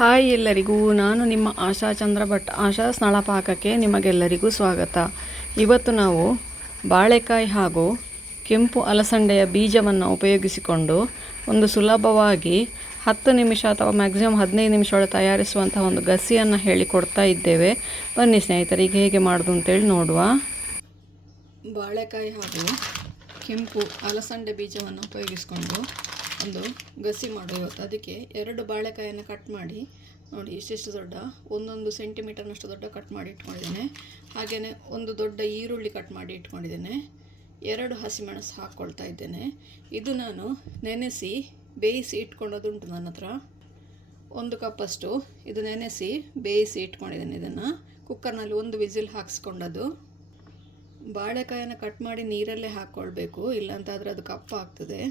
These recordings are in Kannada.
ಹಾಯ್ ಎಲ್ಲರಿಗೂ, ನಾನು ನಿಮ್ಮ ಆಶಾ ಚಂದ್ರ ಭಟ್. ಆಶಾ ಸ್ನಳಪಾಕಕ್ಕೆ ನಿಮಗೆಲ್ಲರಿಗೂ ಸ್ವಾಗತ. ಇವತ್ತು ನಾವು ಬಾಳೆಕಾಯಿ ಹಾಗೂ ಕೆಂಪು ಅಲಸಂಡೆಯ ಬೀಜವನ್ನು ಉಪಯೋಗಿಸಿಕೊಂಡು ಒಂದು ಸುಲಭವಾಗಿ 10 ನಿಮಿಷ ಅಥವಾ ಮ್ಯಾಕ್ಸಿಮಮ್ 15 ನಿಮಿಷದೊಳಗೆ ತಯಾರಿಸುವಂತಹ ಒಂದು ಗಸಿಯನ್ನು ಹೇಳಿಕೊಡ್ತಾ ಇದ್ದೇವೆ. ಬನ್ನಿ ಸ್ನೇಹಿತರೆ, ಈಗ ಹೇಗೆ ಮಾಡೋದು ಅಂತೇಳಿ ನೋಡುವ. ಬಾಳೆಕಾಯಿ ಹಾಗೂ ಕೆಂಪು ಅಲಸಂಡೆ ಬೀಜವನ್ನು ಉಪಯೋಗಿಸಿಕೊಂಡು ಒಂದು ಗಸಿ ಮಾಡುವ ಇವತ್ತು. ಅದಕ್ಕೆ 2 ಬಾಳೆಕಾಯನ್ನು ಕಟ್ ಮಾಡಿ ನೋಡಿ, ಇಷ್ಟಿಷ್ಟು ದೊಡ್ಡ, 1 ಸೆಂಟಿಮೀಟರ್ನಷ್ಟು ದೊಡ್ಡ ಕಟ್ ಮಾಡಿ ಇಟ್ಕೊಂಡಿದ್ದೇನೆ. ಹಾಗೆಯೇ ಒಂದು ದೊಡ್ಡ ಈರುಳ್ಳಿ ಕಟ್ ಮಾಡಿ ಇಟ್ಕೊಂಡಿದ್ದೇನೆ. 2 ಹಸಿಮೆಣಸು ಹಾಕ್ಕೊಳ್ತಾ ಇದ್ದೇನೆ. ಇದು ನಾನು ನೆನೆಸಿ ಬೇಯಿಸಿ ಇಟ್ಕೊಂಡದುಂಟು ನನ್ನ ಹತ್ರ. 1 ಕಪ್ಪಷ್ಟು ಇದು ನೆನೆಸಿ ಬೇಯಿಸಿ ಇಟ್ಕೊಂಡಿದ್ದೇನೆ. ಇದನ್ನು ಕುಕ್ಕರ್ನಲ್ಲಿ 1 ವಿಸಿಲ್ ಹಾಕಿಸ್ಕೊಂಡದ್ದು. ಬಾಳೆಕಾಯನ್ನು ಕಟ್ ಮಾಡಿ ನೀರಲ್ಲೇ ಹಾಕ್ಕೊಳ್ಬೇಕು, ಇಲ್ಲಾಂತಾದರೆ ಅದು ಕಪ್ಪಾಗ್ತದೆ.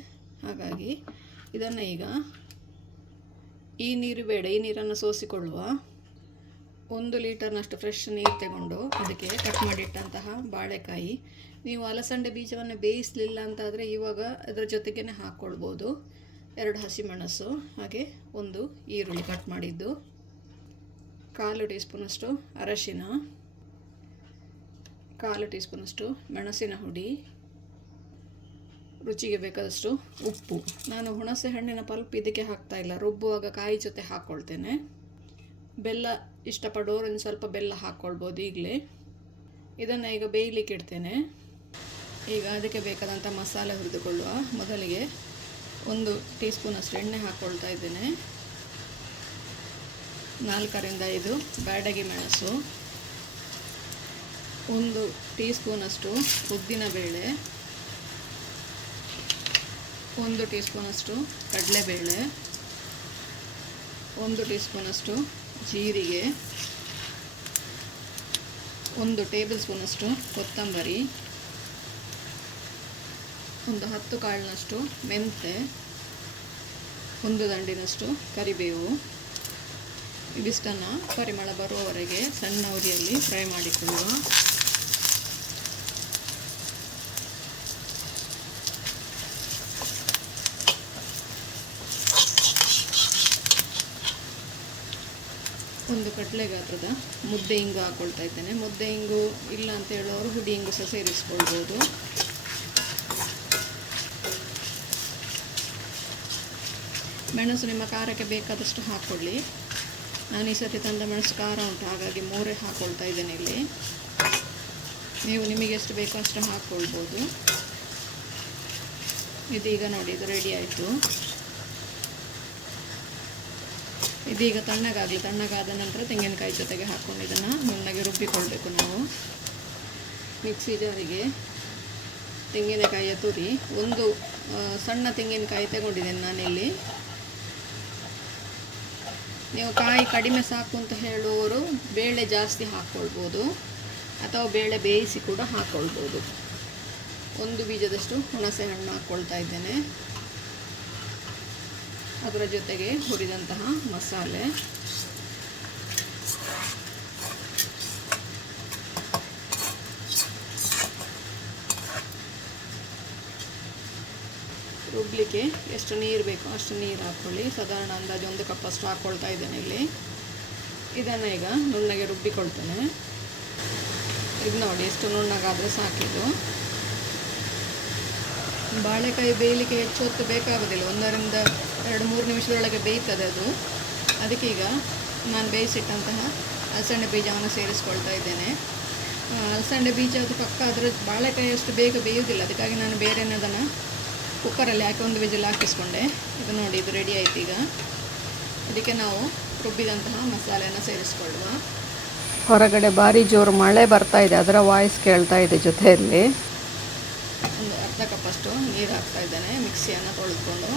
ಹಾಗಾಗಿ ಇದನ್ನು ಈಗ ಈ ನೀರು ಬೇಡ, ಈ ನೀರನ್ನು ಸೋಸಿಕೊಳ್ಳುವ. 1 ಲೀಟರ್ನಷ್ಟು ಫ್ರೆಶ್ ನೀರು ತಗೊಂಡು ಅದಕ್ಕೆ ಕಟ್ ಮಾಡಿಟ್ಟಂತಹ ಬಾಳೆಕಾಯಿ, ನೀವು ಅಲಸಂಡೆ ಬೀಜವನ್ನು ಬೇಯಿಸಲಿಲ್ಲ ಅಂತಾದರೆ ಇವಾಗ ಅದರ ಜೊತೆಗೇ ಹಾಕ್ಕೊಳ್ಬೋದು. 2 ಹಸಿಮೆಣಸು, ಹಾಗೆ 1 ಈರುಳ್ಳಿ ಕಟ್ ಮಾಡಿದ್ದು, 1/4 ಟೀ ಸ್ಪೂನಷ್ಟು ಅರಶಿನ, 1/4 ಟೀ ಸ್ಪೂನಷ್ಟು ಮೆಣಸಿನ ಹುಡಿ, ರುಚಿಗೆ ಬೇಕಾದಷ್ಟು ಉಪ್ಪು. ನಾನು ಹುಣಸೆ ಹಣ್ಣಿನ ಪಲ್ಪ್ ಇದಕ್ಕೆ ಹಾಕ್ತಾಯಿಲ್ಲ, ರುಬ್ಬುವಾಗ ಕಾಯಿ ಜೊತೆ ಹಾಕ್ಕೊಳ್ತೇನೆ. ಬೆಲ್ಲ ಇಷ್ಟಪಡೋರು ಒಂದು ಸ್ವಲ್ಪ ಬೆಲ್ಲ ಹಾಕ್ಕೊಳ್ಬೋದು ಈಗಲೇ. ಇದನ್ನು ಈಗ ಬೇಯಲಿಕ್ಕೆ ಇಡ್ತೇನೆ. ಈಗ ಅದಕ್ಕೆ ಬೇಕಾದಂಥ ಮಸಾಲೆ ಹುರಿದುಕೊಳ್ಳುವ. ಮೊದಲಿಗೆ 1 ಟೀ ಸ್ಪೂನಷ್ಟು ಎಣ್ಣೆ ಹಾಕ್ಕೊಳ್ತಾ ಇದ್ದೇನೆ. 4 ರಿಂದ 5 ಬ್ಯಾಡಗಿ ಮೆಣಸು, 1 ಟೀ ಸ್ಪೂನಷ್ಟು ಉದ್ದಿನಬೇಳೆ, 1 ಟೀ ಸ್ಪೂನಷ್ಟು ಕಡಲೆಬೇಳೆ, 1 ಟೀ ಸ್ಪೂನಷ್ಟು ಜೀರಿಗೆ, 1 ಟೇಬಲ್ ಸ್ಪೂನಷ್ಟು ಕೊತ್ತಂಬರಿ, 10 ಕಾಳಿನಷ್ಟು ಮೆಂತೆ, 1 ದಂಡಿನಷ್ಟು ಕರಿಬೇವು. ಇವಿಷ್ಟನ್ನು ಪರಿಮಳ ಬರುವವರೆಗೆ ಸಣ್ಣ ಉರಿಯಲ್ಲಿ ಫ್ರೈ ಮಾಡಿಕೊಳ್ಳುವ. ಒಂದು ಕಡಲೆ ಗಾತ್ರದ ಮುದ್ದೆ ಇಂಗು ಹಾಕ್ಕೊಳ್ತಾ ಇದ್ದೇನೆ. ಮುದ್ದೆ ಇಂಗು ಇಲ್ಲ ಅಂತ ಹೇಳೋರು ಹುಡಿ ಇಂಗು ಸಹ ಸೇರಿಸ್ಕೊಳ್ಬೋದು. ಮೆಣಸು ನಿಮ್ಮ ಖಾರಕ್ಕೆ ಬೇಕಾದಷ್ಟು ಹಾಕ್ಕೊಳ್ಳಿ. ನಾನು ಈ ಸತಿ ತಂದ ಮೆಣಸು ಖಾರ ಉಂಟು, ಹಾಗಾಗಿ 3 ಹಾಕ್ಕೊಳ್ತಾ ಇದ್ದೇನೆ ಇಲ್ಲಿ. ನೀವು ನಿಮಗೆ ಎಷ್ಟು ಬೇಕೋ ಅಷ್ಟು ಹಾಕ್ಕೊಳ್ಬೋದು. ಇದೀಗ ನೋಡಿ, ಇದು ರೆಡಿ ಆಯಿತು. ಇದೀಗ ತಣ್ಣಗಾಗಲಿ. ತಣ್ಣಗಾದ ನಂತರ ತೆಂಗಿನಕಾಯಿ ಜೊತೆಗೆ ಹಾಕ್ಕೊಂಡು ಇದನ್ನು ನುಣ್ಣಗೆ ರುಬ್ಬಿಕೊಳ್ಬೇಕು. ನಾವು ಮಿಕ್ಸಿ ಜಾರಿಗೆ ತೆಂಗಿನಕಾಯಿಯ ತುರಿ, 1 ಸಣ್ಣ ತೆಂಗಿನಕಾಯಿ ತಗೊಂಡಿದ್ದೇನೆ ನಾನಿಲ್ಲಿ. ನೀವು ಕಾಯಿ ಕಡಿಮೆ ಸಾಕು ಅಂತ ಹೇಳುವವರು ಬೇಳೆ ಜಾಸ್ತಿ ಹಾಕ್ಕೊಳ್ಬೋದು, ಅಥವಾ ಬೇಳೆ ಬೇಯಿಸಿ ಕೂಡ ಹಾಕ್ಕೊಳ್ಬೋದು. 1 ಬೀಜದಷ್ಟು ಹುಣಸೆ ಹಣ್ಣು ಹಾಕ್ಕೊಳ್ತಾ ಇದ್ದೇನೆ. ಅದರ ಜೊತೆಗೆ ಹುರಿದಂತಹ ಮಸಾಲೆ, ರುಬ್ಲಿಕ್ಕೆ ಎಷ್ಟು ನೀರು ಬೇಕೋ ಅಷ್ಟು ನೀರು ಹಾಕ್ಕೊಳ್ಳಿ. ಸಾಧಾರಣ ಅಂದಾಜು 1 ಕಪ್ಪಷ್ಟು ಹಾಕ್ಕೊಳ್ತಾ ಇದ್ದೇನೆ ಇಲ್ಲಿ. ಇದನ್ನು ಈಗ ನುಣ್ಣಗೆ ರುಬ್ಬಿಕೊಳ್ತೇನೆ. ಇದು ನೋಡಿ, ಎಷ್ಟು ನುಣ್ಣಗಾದರೆ ಸಾಕಿದು. ಬಾಳೆಕಾಯಿ ಬೇಯಲಿಕ್ಕೆ ಹೆಚ್ಚು ಹೊತ್ತು ಬೇಕಾಗೋದಿಲ್ಲ, 1 ರಿಂದ 2-3 ನಿಮಿಷದೊಳಗೆ ಬೇಯ್ತದೆ ಅದು. ಅದಕ್ಕೆ ಈಗ ನಾನು ಬೇಯಿಸಿಟ್ಟಂತಹ ಅಲಸಂಡೆ ಬೀಜವನ್ನು ಸೇರಿಸ್ಕೊಳ್ತಾ ಇದ್ದೇನೆ. ಅಲಸಂಡೆ ಬೀಜ ಅದು ಪಕ್ಕ ಅದರ ಬಾಳೆಕಾಯಿ ಅಷ್ಟು ಬೇಗ ಬೇಯೋದಿಲ್ಲ, ಅದಕ್ಕಾಗಿ ನಾನು ಬೇರೆನೇ ಅದನ್ನು ಕುಕ್ಕರಲ್ಲಿ ಹಾಕಿ 1 ವಿಜಿಲ್ ಹಾಕಿಸ್ಕೊಂಡೆ. ಇದು ನೋಡಿ, ಇದು ರೆಡಿ ಆಯ್ತು. ಈಗ ಇದಕ್ಕೆ ನಾವು ರುಬ್ಬಿದಂತಹ ಮಸಾಲೆಯನ್ನು ಸೇರಿಸ್ಕೊಳ್ಳುವ. ಹೊರಗಡೆ ಭಾರಿ ಜೋರು ಮಳೆ ಬರ್ತಾ ಇದೆ, ಅದರ ವಾಯ್ಸ್ ಕೇಳ್ತಾ ಇದೆ ಜೊತೆಯಲ್ಲಿ. 1 ಅರ್ಧ ಕಪ್ಪಷ್ಟು ನೀರು ಹಾಕ್ತಾ ಇದ್ದೇನೆ. ಮಿಕ್ಸಿಯನ್ನು ತೊಳೆದುಕೊಂಡು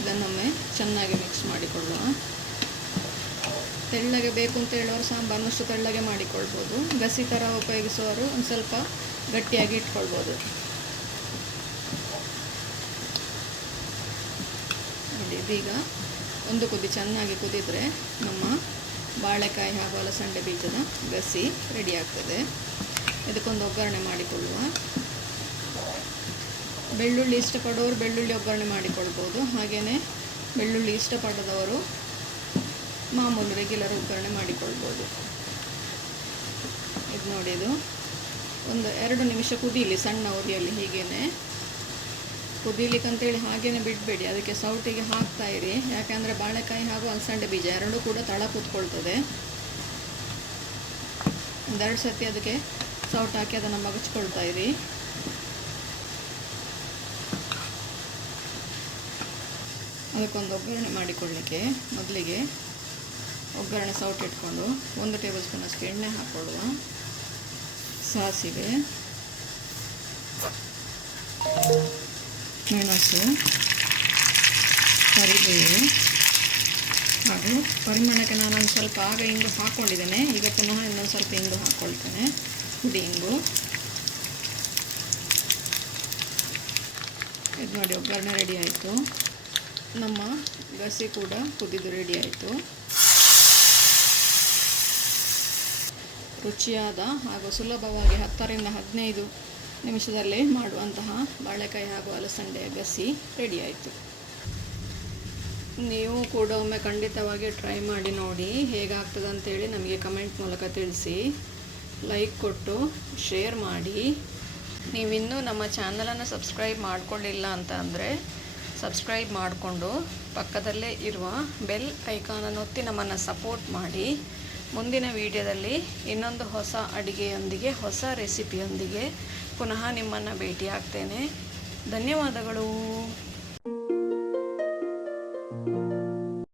ಇದನ್ನೊಮ್ಮೆ ಚೆನ್ನಾಗಿ ಮಿಕ್ಸ್ ಮಾಡಿಕೊಳ್ಳುವ. ತೆಳ್ಳಗೆ ಬೇಕು ಅಂತ ಹೇಳೋರು ಸಾಂಬಾರನ್ನಷ್ಟು ತೆಳ್ಳಗೆ ಮಾಡಿಕೊಳ್ಬೋದು. ಗಸಿ ಥರ ಉಪಯೋಗಿಸುವವರು ಒಂದು ಸ್ವಲ್ಪ ಗಟ್ಟಿಯಾಗಿ ಇಟ್ಕೊಳ್ಬೋದು. ನೋಡಿ, ಇದೀಗ 1 ಕುದಿ ಚೆನ್ನಾಗಿ ಕುದಿದರೆ ನಮ್ಮ ಬಾಳೆಕಾಯಿ ಹಾಗೂ ಅಲಸಂಡೆ ಬೀಜದ ಗಸಿ ರೆಡಿ ಆಗ್ತದೆ. ಇದಕ್ಕೊಂದು ಒಗ್ಗರಣೆ ಮಾಡಿಕೊಳ್ಳುವ. ಬೆಳ್ಳುಳ್ಳಿ ಇಷ್ಟಪಡೋರು ಬೆಳ್ಳುಳ್ಳಿ ಒಗ್ಗರಣೆ ಮಾಡಿಕೊಳ್ಬೋದು. ಹಾಗೆಯೇ ಬೆಳ್ಳುಳ್ಳಿ ಇಷ್ಟಪಡದವರು ಮಾಮೂಲು ರೆಗ್ಯುಲರ್ ಒಗ್ಗರಣೆ ಮಾಡಿಕೊಳ್ಬೋದು. ಇದು ನೋಡಿ, ಇದು ಒಂದು 2 ನಿಮಿಷ ಕುದೀಲಿ ಸಣ್ಣ ಉರಿಯಲ್ಲಿ. ಹೀಗೇ ಕುದೀಲಿಕ್ಕಂತೇಳಿ ಹಾಗೇ ಬಿಡಬೇಡಿ, ಅದಕ್ಕೆ ಸೌಟಿಗೆ ಹಾಕ್ತಾ ಇರಿ. ಯಾಕೆಂದರೆ ಬಾಳೆಕಾಯಿ ಹಾಗೂ ಅಲಸಂಡೆ ಬೀಜ ಎರಡೂ ಕೂಡ ತಳ ಕೂತ್ಕೊಳ್ತದೆ. 2 ಸತಿ ಅದಕ್ಕೆ ಸೌಟ್ ಹಾಕಿ ಅದನ್ನು ಮಗಚ್ಕೊಳ್ತಾ ಇರಿ. ಅದಕ್ಕೊಂದು ಒಗ್ಗರಣೆ ಮಾಡಿಕೊಳ್ಳಿಕ್ಕೆ ಮೊದಲಿಗೆ ಒಗ್ಗರಣೆ ಸೌಟ್ ಇಟ್ಕೊಂಡು 1 ಟೇಬಲ್ ಸ್ಪೂನ್ ಅಷ್ಟು ಎಣ್ಣೆ ಹಾಕ್ಕೊಳ್ಳುವ. ಸಾಸಿವೆ, ಮೆಣಸು, ಕರಿಬೇವು ಹಾಗೂ ಪರಿಮಳಕ್ಕೆ ನಾನೊಂದು ಸ್ವಲ್ಪ ಆಗ ಇಂಗು ಹಾಕ್ಕೊಂಡಿದ್ದೇನೆ. ಈಗ ಪುನಃ ಇನ್ನೊಂದು ಸ್ವಲ್ಪ ಇಂಗು ಹಾಕ್ಕೊಳ್ತೇನೆ, ಹುಡಿ ಇಂಗು. ಇದು ನೋಡಿ, ಒಗ್ಗರಣೆ ರೆಡಿ ಆಯಿತು. ನಮ್ಮ ಗಸಿ ಕೂಡ ಕುದಿದು ರೆಡಿ ಆಯಿತು. ರುಚಿಯಾದ ಹಾಗೂ ಸುಲಭವಾಗಿ 10 ರಿಂದ 15 ನಿಮಿಷದಲ್ಲೇ ಮಾಡುವಂತಹ ಬಾಳೆಕಾಯಿ ಹಾಗೂ ಅಲಸಂಡೆ ಗಸಿ ರೆಡಿ ಆಯಿತು. ನೀವು ಕೂಡ ಒಮ್ಮೆ ಖಂಡಿತವಾಗಿ ಟ್ರೈ ಮಾಡಿ ನೋಡಿ, ಹೇಗಾಗ್ತದೆ ಅಂತೇಳಿ ನಮಗೆ ಕಮೆಂಟ್ ಮೂಲಕ ತಿಳಿಸಿ. ಲೈಕ್ ಕೊಟ್ಟು ಶೇರ್ ಮಾಡಿ. ನೀವಿನ್ನೂ ನಮ್ಮ ಚಾನಲನ್ನು ಸಬ್ಸ್ಕ್ರೈಬ್ ಮಾಡಿಕೊಳ್ಳಿಲ್ಲ ಅಂತ ಅಂದರೆ ಸಬ್ಸ್ಕ್ರೈಬ್ ಮಾಡಿಕೊಂಡು ಪಕ್ಕದಲ್ಲೇ ಇರುವ ಬೆಲ್ ಐಕಾನನ್ನು ಒತ್ತಿ ನಮ್ಮನ್ನು ಸಪೋರ್ಟ್ ಮಾಡಿ. ಮುಂದಿನ ವಿಡಿಯೋದಲ್ಲಿ ಇನ್ನೊಂದು ಹೊಸ ಅಡುಗೆಯೊಂದಿಗೆ, ಹೊಸ ರೆಸಿಪಿಯೊಂದಿಗೆ ಪುನಃ ನಿಮ್ಮನ್ನು ಭೇಟಿಯಾಗ್ತೇನೆ. ಧನ್ಯವಾದಗಳು.